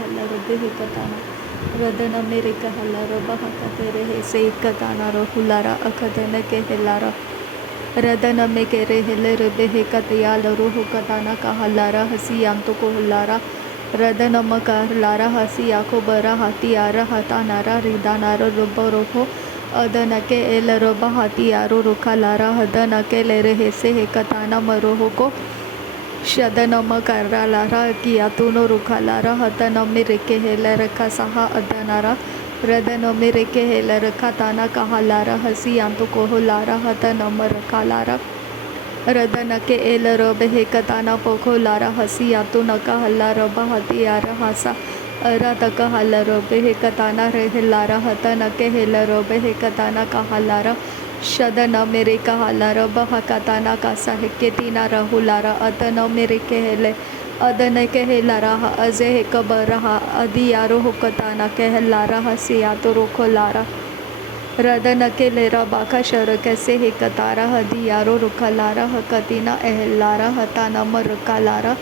halla robe he katana radana mere ka halla roba hakatere he se katana ro hulara akadana ke helara radana me ke re hele robe he katya ro hu katana ka hallara hasi yanto ko hulara radana maka lara hasi yako bara hati ara hata nara ridanara roba roho adana ke el roba hati aro ruka lara hadana ke le re he se he katana maroho ko शदनम करालारा कियातुनो रुखालारा हतनम रेके हेलर का सहा अदनारा रदनम रेके हेलर का ताना कहालारा हसी यांतो कोहलारा हतनम रखालारा रदन के L रब हे कताना पोखोलारा हसी यातु नका हल्ला रब हतियारा हसा अरा तक हल्ला रब हे कताना रहेलारा हतन के हेल रब हे कताना कहालारा शदन मेरे कहालारा बहा कताना का साहिके तीना रहुलारा अतन मेरे के हेले अदन के हेलारा अजे हे कबरहा अदि यारो हो कताना के हेलारा हसिया तो रोखोलारा रदन के लेरा बाका शर कैसे हे कतारा हदी यारो रुखलारा हकतीना एहलारा हताना मरकालारा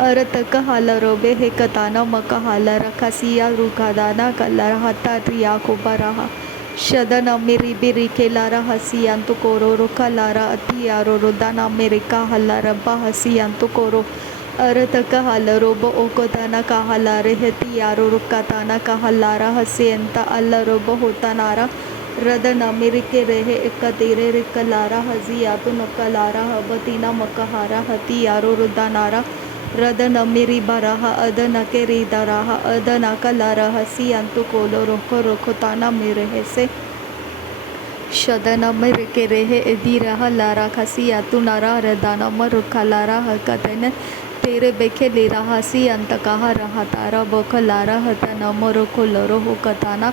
अरत कहाला रोबे हे कताना मकहाला खसिया रुखादाना कलरा हता रिया को बरहा शदन मेरी बिरी के लारा हसियंतु कोरो रुखलारा अति यारो रुदाना मेरे का हल्ला रब्बा हसियंतु कोरो अरत कहाला रोबो ओकोताना कहाला रेहती यारो रुकाताना कहालारा हसियंता अल्ला रोबो होता नारा रदन अमेरिके रेहे इक्कतीरे रिक्कलारा हजियातु नक्कलारा हबतीना मकहारा हती यारो रुदानारा रदन अमेरी बराहा अदन के रीदाराहा अदना कलारा हसी अंतु कोलो रोको रोकोताना मेरे से शदन अमेरिके रेहे इदी रहा लारा खसी यातु नारा रदाना मरुखलारा हकतन तेरे बेखे ले रहा सी अंत कहा रहा तारा बखलारा हतन मरुको लरो हो कताना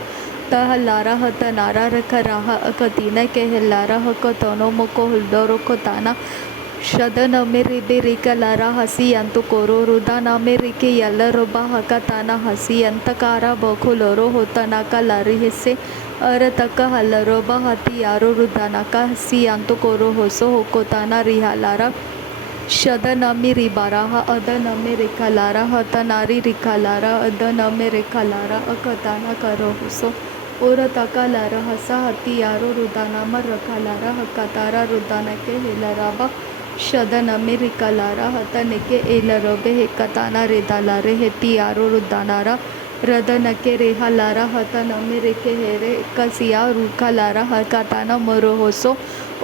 तह लारा हत नारा रख रहा अकतीना के लारा हकतनो मको हुल्डोरो कोताना शदन मेरे बेरिक लारा हसी अंतु कोरो रुदाना मेरे के यल रोबा हकताना हसी अंतकारा बखुलोरो होतना का लारी हिस्से अर तक हल रोबा हती यारो रुदाना का हसी अंतु कोरो होसो होकोताना रिहालारा शदन अमी रिबाराहा अदन अमे रिखलारा हतनारी रिखलारा अदन अमे रिखलारा अकताना करो हुसो और तकालारा हसा हती यारो रुदाना मर रखालारा हकतारा रुदाना के हेलराबा शदन अमे रिखलारा हतन के एलरोबे हे कताना रेदालारे हेती यारो रुदानारा रदन के रेहालारा हतन अमे रिके हेरे कसिया रुखलारा हकताना मरो होसो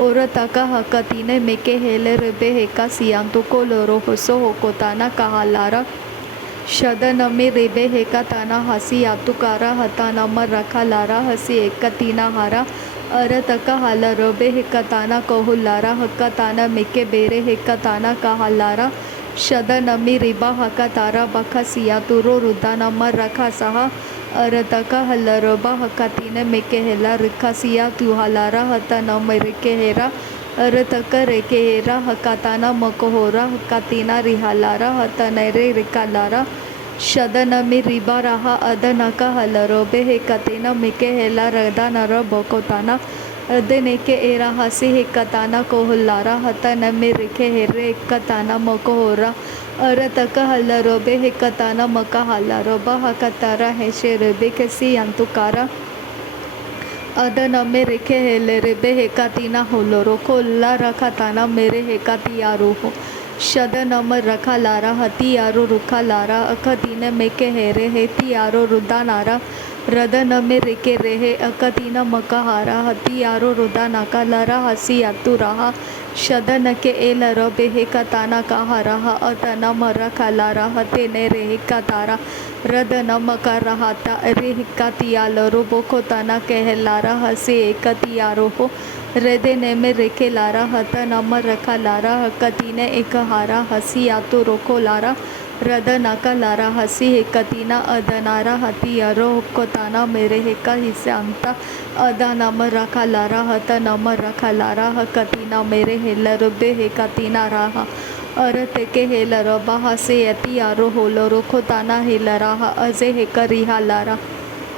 और तका हकतीने मेके हेले रेबे हेका सियांतु को लोरो होसो होकोताना कहालारा शदन में रेबे हेका ताना हसी यातुकारा हताना मर रखा लारा हसी एकतीना हारा अर तका हाला रोबे हेका ताना कहुलारा हक्का ताना मेके बेरे हेका ताना कहालारा शदन में रिबा हका तारा बखा सिया तुरो रुदाना मर रखा सहा अर तका हल्ला रोबा हक्का तीने मेके हेला रिखा सिया तुहालारा हताना मेरे हेरा अर तक रेके हेरा हकाताना मकोहोरा हकातीना रिहालारा हतनरे रिकालारा शदन में रिबा रहा अदन का हलरोबे हे कतीना मिके हेला रदा नर बकोताना अदने के एरा हसी हे कताना कोहलारा हतन में रिखे हेरे कताना मकोहोरा अर तक हलरोबे हे कताना मका हलरोबा हकतारा हे शेरबे कसी अंतुकारा अदन में रेखे हेले रेबे हेकातीना होलोरो कोल्ला रखाताना मेरे हेकातियारो हो शदन अमर रखा लारा हती यारो रुखा लारा अकतीने मेके हेरे हेती यारो रुदा नारा रदन में रेके रेहे अकतीना मकाहारा हती यारो रुदा नाका लारा हसी यातु रहा शदन के एल रबे हेकाताना कहा रहा अतना मर खालारा हते ने रेहे कतारा रदन मका रहा ता अरे हिकातियालो बोकोताना कहलारा हसे एकतियारो हो रेदे में रेखे लारा हता नमर रखा लारा हकतीने एक हारा हसी यातो रोको लारा रदना का लारा हसी हेकतीना अदनारा हती यारो कोताना मेरे हेका हिस्से अंता अदा नमर रखा लारा हता नमर रखा लारा हकतीना मेरे हेल रुबे हेकतीना रहा अरते के हेलर बहा से यति यारो होलो रोखो ताना हेलरा अजे हेक रिहा लारा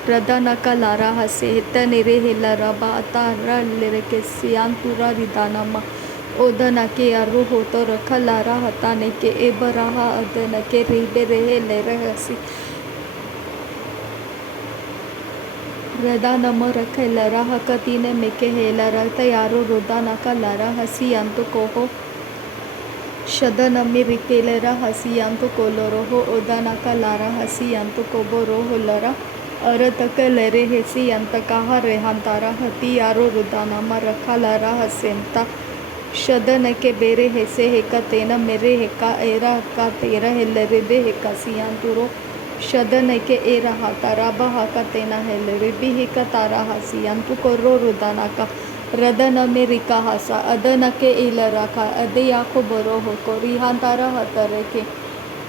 रदना का लारा हसे हेत निरे हेलरा बाता रले के सियांतुरा रिदानमा ओदना के यारो होतो रखा लारा हताने के एबराहा अदन के रिबे रहे ले रहसी Reda namo rekelara hakatine mekehelara tayaro rodanaka lara hasiyanto koho Shadanami rikelera hasiyanto koloroho odanaka lara hasiyanto koboroho lara arataka lere hesiyantakaha rehantara hatiyaro rudanama rakhalara hasenta Shadanake bere hese heka tena mere heka era heka tera hellerebe heka siyanturo Shadanake era hatara bahaka tena hellerebe heka tara hasiyanto korro rudanaka Radana Amerika hasa adanake ilaraka adeyako boroho korihantara hatareke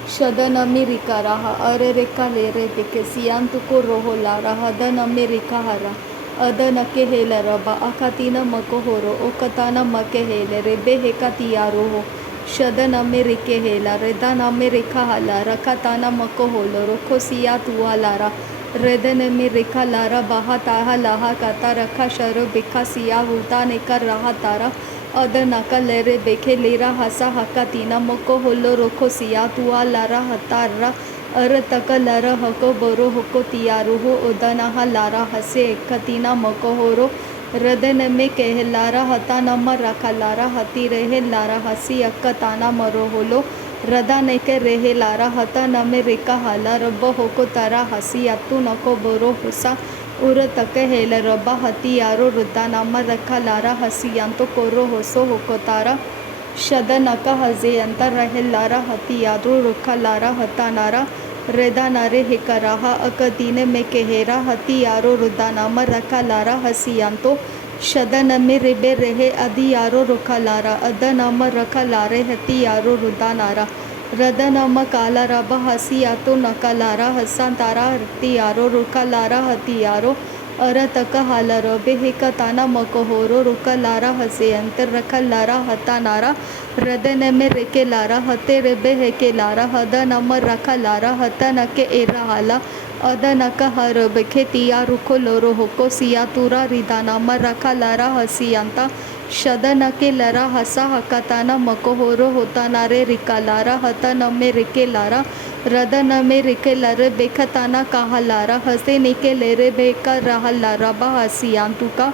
Shadana Amerika raha arereka lere beke siyantuko roho lara hadana Amerika hara adanake helaraba akatina makohoro okatana makehele behe katiyaroho Shadana Amerike hela redana Amerika hala rakatana makoholo rokosiya tualara Redene Amerika lara bahataha laha kata rakha sharo bekasiya hutane kar raha tara adanaka lere beke lera hasa hakatina moko holo roko siya tua lara hatara arataka lara hako boro hoko tiyaruho odanaha lara hase katina moko horo Radene me kehelara hatana maraka lara hati rehe lara hasi akatana maro holo Radane ke rehe lara hatana Amerika hala rabba hoko tara hasi attu nako boro husa uratake hele rabba hati yaro rudana maraka lara hasi yanto koro hoso hoko tara Shadanaka haze anta rehe lara hati yaro rukha lara hatanara Redanare hekaraha akadine me kehera hati yaro rudanama raka lara hasiyanto Shadaname rebe rehe adi yaro rukha lara adanama raka lare hati yaro rudanara Radanama kala raba hasiyato nakalara hasantara hati yaro rukha lara hati yaro arataka hala rabe hekatana makohoro rukha lara haseyantar rakha lara hatanara Radene me reke lara hate rebe heke lara hadanama rakha lara hatanake era hala adanaka harabe khetiya ruko loro hoko siyatura ridanama rakha lara hasiyanta Shadanake lara hasa hakatana makohoro hotanare rikalara hataname reke lara Radaname reke lara bekatana kahalara hase neke lere beka rahalara bahasiyantuka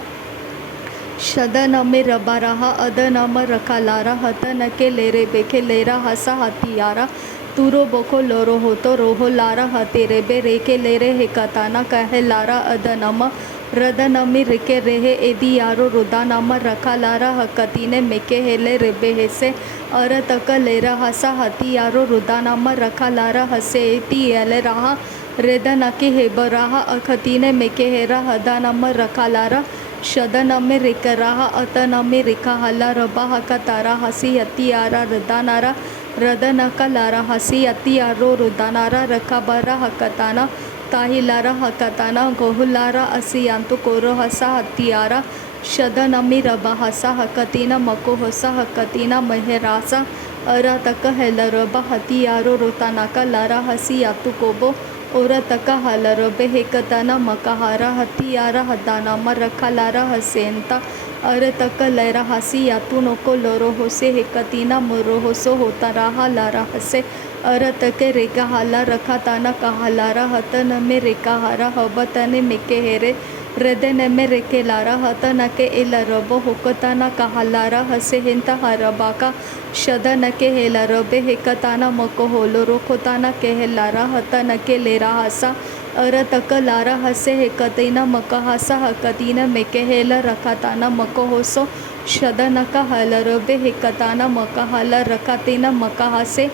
Shadaname rabaraha adanama rakalara hatanake lere beke lera hasa hatiyara Turo boko loro hoto roho lara hatere be reke lere hekatana kahe lara adanama Radanami reke rehe edi yaro rudanama rakalara hakatine meke hele rebe hese arataka lera hasa hati yaro rudanama rakalara hase eti ele raha Redanake hebaraha akhatine meke hera hadanama rakalara Shadaname rekaraha ataname rekahala raba hakatara hasi yatiyara radanara Radanaka lara hasi yatiyaro rudanara rakabara hakatana Tahilara hakatana gohulara asiyanto koro hasa hatiyara Shadanami raba hasa hakatina mako hosa hakatina meherasa Arataka hela raba hatiyaro rotanaka lara hasi yatu kobo Orataka halarabe hekatana makahara hatiyara hadana marakhalara hasenta arataka lera hasi yatu noko loro hose hekatina moro hoso hotaraha lara hase aratake reka hala rakhatana kahalara hatana me reka hara habatane meke here Redene me reke lara hatanake elarabo hokatana kahalara hase henta harabaka Shadanake helarabe hekatana moko holo rokotana ke helara hatanake lera hasa arataka lara hase hekatina maka hasa hakatina meke hela rakatana mako hoso Shadanaka halarabe hekatana maka hala rakatina maka hase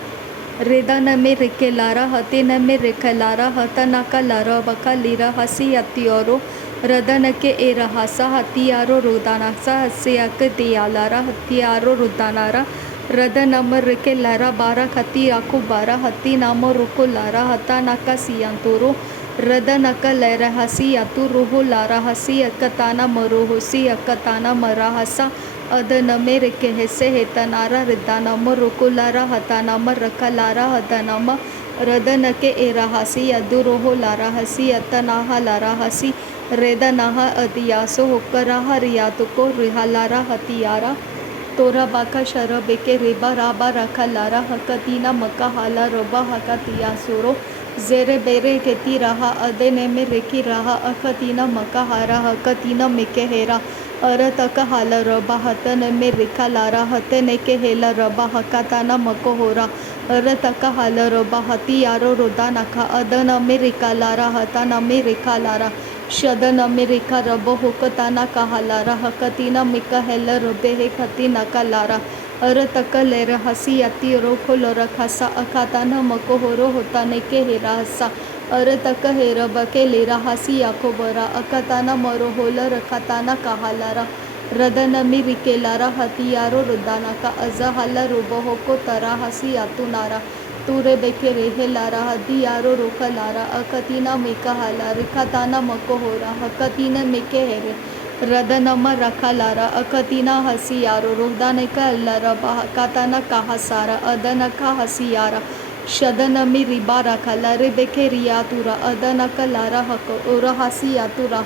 Redaname reke lara hatiname reke lara hatanaka lara baka lira hasi yatioro Radanake era hasa hatiyaro rudanasa haseyake diyalara hatiyaro rudanara Radanama reke lara bara hati aku bara hati namo ruko lara hatanaka siyanturo Radanaka lera hasi yatu ruho lara hasi akatana maruhusi akatana marahasa adaname reke hese hetanara ridanama ruko lara hatanama rakalara hatanama Radanake era hasi yadu ruho lara hasi atanaha lara hasi Redanaha adiyaso hokaraha riyatuko rihalara hatiyara Tora baka sharabeke reba raba rakalara hakatina makahala roba hakatiyasuro Zere bere keti raha adene me reki raha akatina makahara hakatina mekehera arataka hala raba hatane me reka lara hatene ke hela raba hakatana makohora arataka hala raba hati yaro rodanaka adana me reka lara hatana me reka lara shadana me reka raba hokatana kahalara hakatina mekahela rabe he katina kalara अरतक लेर हसी अति रोखो लोर खसा अखाताना मको होरो होता ने के हेरा हसा अरतक हेर बके लेरा हसी आखो बरा अकताना मरो होल रखताना कहालारा रदन मी रिकेलारा हतियारो रुदाना का अजहला रोबो को तरा हसी आतुनारा तूरे बेके रेहे लारा हदियारो रोख लारा अकतीना मेका हाला रिखताना मको होरा हकतीना मेके हेरे रदनम रखलारा अकतीना हसियारो रुदानका अल्लारा काताना काहसारा अदनका हसियारा शदनमी रिबा रखला रे बेके रियातुरा अदनका लारा हक और हसियातुरा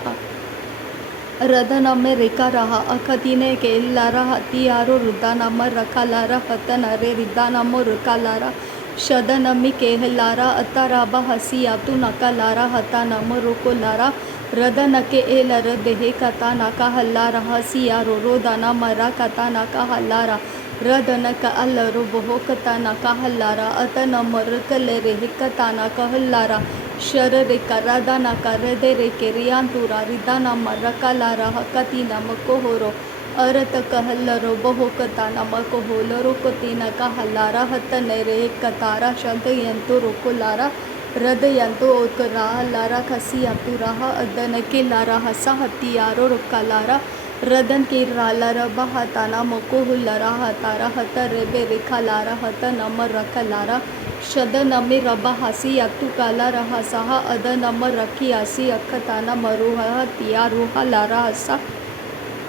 रदनमे रेका रहा अकतीने के लारा हतियारो रुदानम रखलारा हतन रे रिदानमो रखलारा शदनमी के लारा अतराबा हसियातु नकलारा हतानम रोको लारा रदनके एलर बेहे कता नाका हल्लारा हसियारो रोदाना मरा कता नाका हल्लारा रदनक अल्लरो बोहो कता नाका हल्लारा अतनमर कले रेहे कता नाका हल्लारा शर रे करदा नाका रदे रे के रियांतुरा रिदाना मरा कलारा हकतीना मको होरो अरत कहल्लरो बोहो कता नमको होलरो कोतीना का हल्लारा हतने रे कतारा शब्द यंतो रोको लारा रदयंतो ओकरा लारा खसी अतुराहा अदन के लारा हसा हतियारो रुक्का लारा रदन के राला रबा हताना मको हुलरा हतारा हत रेबे रेखा लारा हत नमर रख लारा शद नमी रबा हसी अतु काला रहा सहा अद नमर रखी हसी अखताना मरुहा हतिया रूहा लारा हसा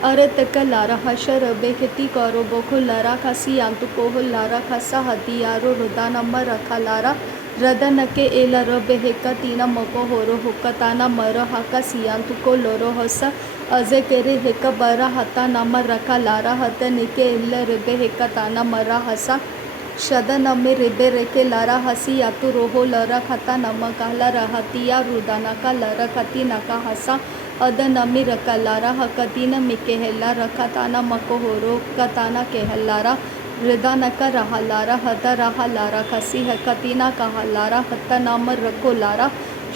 अरे तक लारा हशर बेखती करो बोखो लारा खसी अंतु कोह लारा खसा हतियारो रुदा नंबर रखा लारा रदन के एलर बेहेका तीना मको होरो हुकताना मर हका सियांतु को लोरो हस अजे केरे हेक बरा हता नमर रखा लारा हत निके एलर बेहेका ताना मरा हसा शद नमे रेबे रेके लारा हसी यातु रोहो लरा खता नम कहला रहतिया रुदाना का लरा खती नका हसा अद नमी रका लारा हकतीन मिके हेला रखताना मको होरो कताना के हल्लारा रिदानका रहा लारा हता रहा लारा खसी हकतीना कहा लारा हता नामर रखो लारा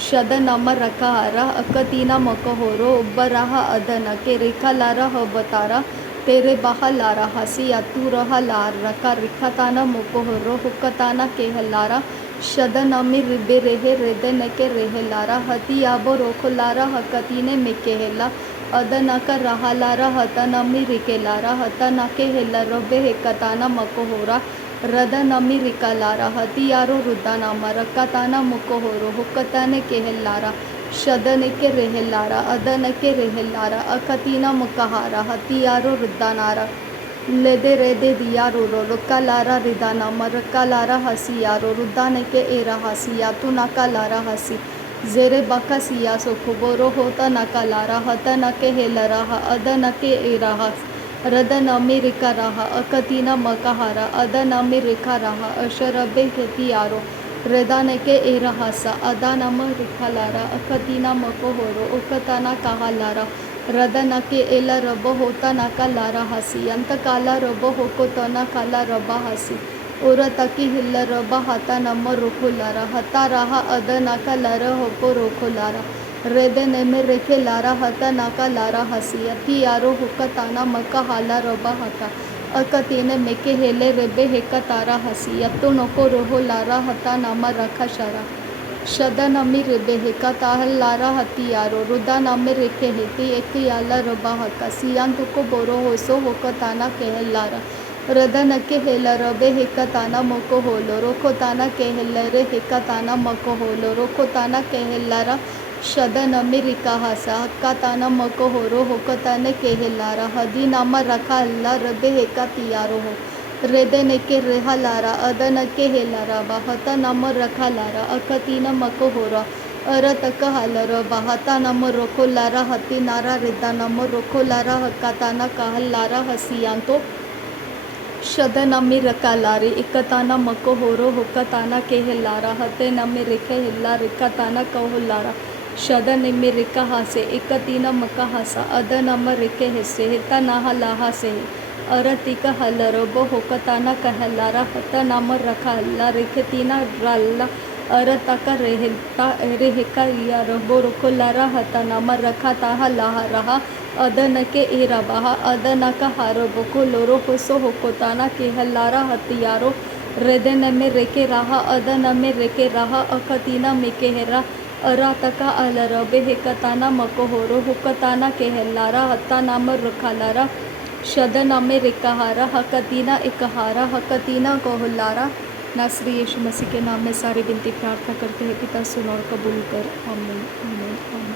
शद नामर रखा हारा अकतीना मको होरो उब्बराहा अदन के रेखा लारा ह बतारा तेरे बाहा लारा हसी अतु रहा लार रका रिखताना मोको होरो हुकताना के हलारा शद नमी रिबे रेहे रेदे नके रेहे लारा हती आबो रोखो लारा हकतीने मेके हेला अदनक रहा लारा हता नमी रिके लारा हता नके हेला रबे हेकताना मको होरा रद नमी रिका लारा हतियारो रुदाना मरकताना मुको होरो हुकताने के हेलारा शदन के रेहलारा अदन के रेहलारा अकतीना मुकहारा हतियारो रुदानारा लेदे रेदे दिया रो रुका लारा रिदाना मरका लारा हसियारो रुदाने के एरा हसिया तू नका लारा हसी जेरे बका सिया सो खुबोरो होता नका लारा हता नके हेलरा अद नके एरा रद नमी रिका रहा अकतीना मकहारा अद नमी रिका रहा अशरबे खेतियारो रेदाने के एरा हसा अदा नम रिखा लारा अकतीना मको होरो उकताना कहा लारा रदन के एला रबो होता नका लारा हसी अंत काला रबो होको तना काला रबा हसी और तकी हिल रबा हता नम रोखो लारा हता रहा अद नका लर होको रोखो लारा रेदे नेमे रेखे लारा हता नका लारा हसी अति यारो हुक्का ताना मका हाला रबा हता अकतीने मेके हेले रेबे हेका तारा हसी अतो नको रोहो लारा हता नामा रखा शरा शदा नमी रेबे हेका ताहल लारा हतियारो रुदा नामे रेखे हेती एक याला रबा हका सियान तुको बोरो होसो होका ताना केहल लारा रदा नके हेला रबे हेका ताना मोको होलो रोको ताना केहल रे हेका ताना मको होलो रोको ताना केहल लारा शदा नमी रिका हसा हक्का ताना मको होरो होका ताने केहल लारा हदी नामा रखा अल्ला रबे हेका तियारो हो रेदे नेके रेहा लारा अदन के हेलारा बाहता नम रखा लारा अकतीना मको होरा अरतक हलर बाहता नम रोको लारा हती नारा रेदा नम रोको लारा हकाताना कहल लारा हसियांतो शदन अम्मी रकालारी इकताना मको होरो होकताना के हिल्लारा हते नम्मी रिखे हिल्ला रिकताना कहुल्लारा शदन इम्मी रिका हासे इकतीना मका हासा अदन अम्म रिके हिस्से हिता नाहा लाहा से अरतिका हल्लरोबो होकताना कहल्लारा हता नाम रखा हल्ला रिखतीना रल्ला अरतका रेहिता रेहिका या रबो रुकुलारा हता नाम रखा ताहा लाहा रहा अदन के इराबाहा अदन का हारो बको लोरो होसो होकोताना के हल्लारा हथियारो रेदन में रेके रहा अदन में रेके रहा अखतीना में के हेरा अरातका अलरबे हेकताना मकोहोरो हुकताना के हल्लारा हत्ता नाम रखालारा शदन में रेकाहारा हकतीना इकहारा हकतीना को हल्लारा नासरी यीशु मसीह के नाम में सारी विनती प्रार्थना करते हैं पिता सुन और कबूल कर आमीन आमीन आमीन।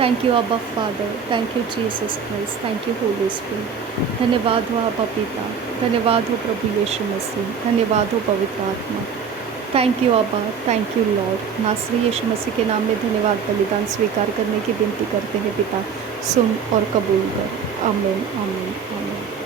थैंक यू अब्बा father, thank you Jesus Christ, thank you Holy spirit. धन्यवाद हो अब्बा पिता, धन्यवाद हो प्रभु यीशु मसीह, धन्यवाद हो पवित्र आत्मा। थैंक यू अब्बा, थैंक यू लॉर्ड। नासरी यीशु मसीह के नाम में धन्यवाद बलिदान स्वीकार करने की विनती करते हैं पिता सुन और कबूल कर आमीन आमीन आमीन।